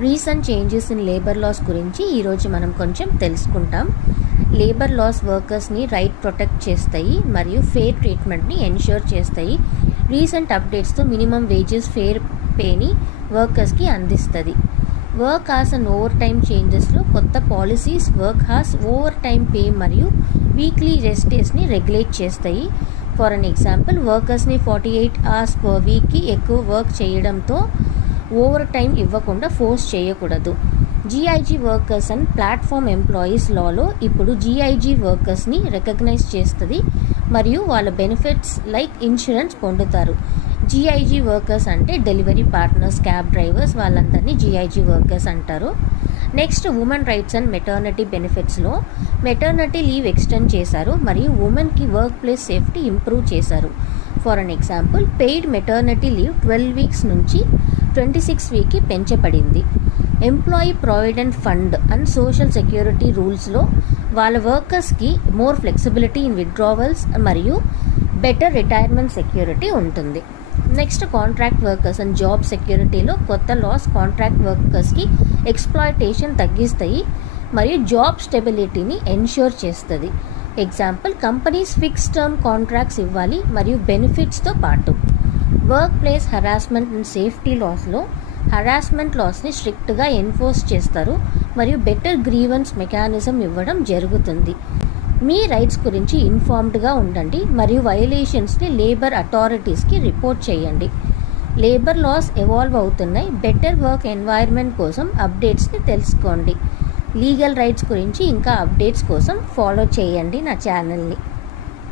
Recent changes in labour laws గురించి ఈరోజు మనం కొంచెం తెలుసుకుంటాం. లేబర్ లాస్ వర్కర్స్ని రైట్ ప్రొటెక్ట్ చేస్తాయి మరియు ఫెయిర్ ట్రీట్మెంట్ని ఎన్ష్యూర్ చేస్తాయి. రీసెంట్ అప్డేట్స్తో మినిమం వేజెస్ ఫెయిర్ పేని వర్కర్స్కి అందిస్తుంది. Work hours and overtime చేంజెస్లో కొత్త policies work hours, overtime pay మరియు వీక్లీ రెస్ట్ డేస్ని రెగ్యులేట్ చేస్తాయి. ఫర్ అన్ ఎగ్జాంపుల్, వర్కర్స్ని 48 hours పర్ వీక్కి ఎక్కువ వర్క్ చేయడంతో ఓవర్ టైం ఇవ్వకుండా ఫోర్స్ చేయకూడదు. G I G workers and platform employees లాలో ఇప్పుడు జీఐజీ వర్కర్స్ని రికగ్నైజ్ చేస్తుంది మరియు వాళ్ళ బెనిఫిట్స్ లైక్ ఇన్సూరెన్స్ పొందుతారు. జీఐజీ వర్కర్స్ అంటే డెలివరీ పార్ట్నర్స్, క్యాబ్ డ్రైవర్స్, వాళ్ళందరినీ జీఐజీ వర్కర్స్ అంటారు. Next, women rights and maternity బెనిఫిట్స్లో మెటర్నిటీ లీవ్ ఎక్స్టెండ్ చేశారు మరియు ఉమెన్కి వర్క్ ప్లేస్ సేఫ్టీ ఇంప్రూవ్ చేశారు. For an example, paid maternity leave 12 weeks నుంచి 26 weekకి పెంచబడింది. Employee provident fund and social security రూల్స్లో వాళ్ళ వర్కర్స్కి మోర్ ఫ్లెక్సిబిలిటీ ఇన్ విత్డ్రావల్స్ మరియు బెటర్ రిటైర్మెంట్ సెక్యూరిటీ ఉంటుంది. Next, contract workers and job సెక్యూరిటీలో కొత్త లాస్ కాంట్రాక్ట్ వర్కర్స్కి ఎక్స్‌ప్లాయిటేషన్ తగ్గిస్తాయి మరియు జాబ్ స్టెబిలిటీని ఎన్ష్యూర్ చేస్తుంది. Example, companies fixed term contracts ఇవ్వాలి మరియు బెనిఫిట్స్తో పాటు. Work place harassment and safety లాస్లో హరాస్మెంట్ లాస్ని స్ట్రిక్ట్గా ఎన్ఫోర్స్ చేస్తారు మరియు బెటర్ గ్రీవెన్స్ మెకానిజం ఇవ్వడం జరుగుతుంది. మీ రైట్స్ గురించి ఇన్ఫార్మ్డ్గా ఉండండి మరియు వయలేషన్స్ని లేబర్ అథారిటీస్కి రిపోర్ట్ చేయండి. లేబర్ లాస్ ఎవాల్వ్ అవుతున్నాయి. బెటర్ వర్క్ ఎన్వైర్న్మెంట్ కోసం అప్డేట్స్ని తెలుసుకోండి. లీగల్ రైట్స్ గురించి ఇంకా అప్డేట్స్ కోసం ఫాలో చేయండి నా ఛానల్ని.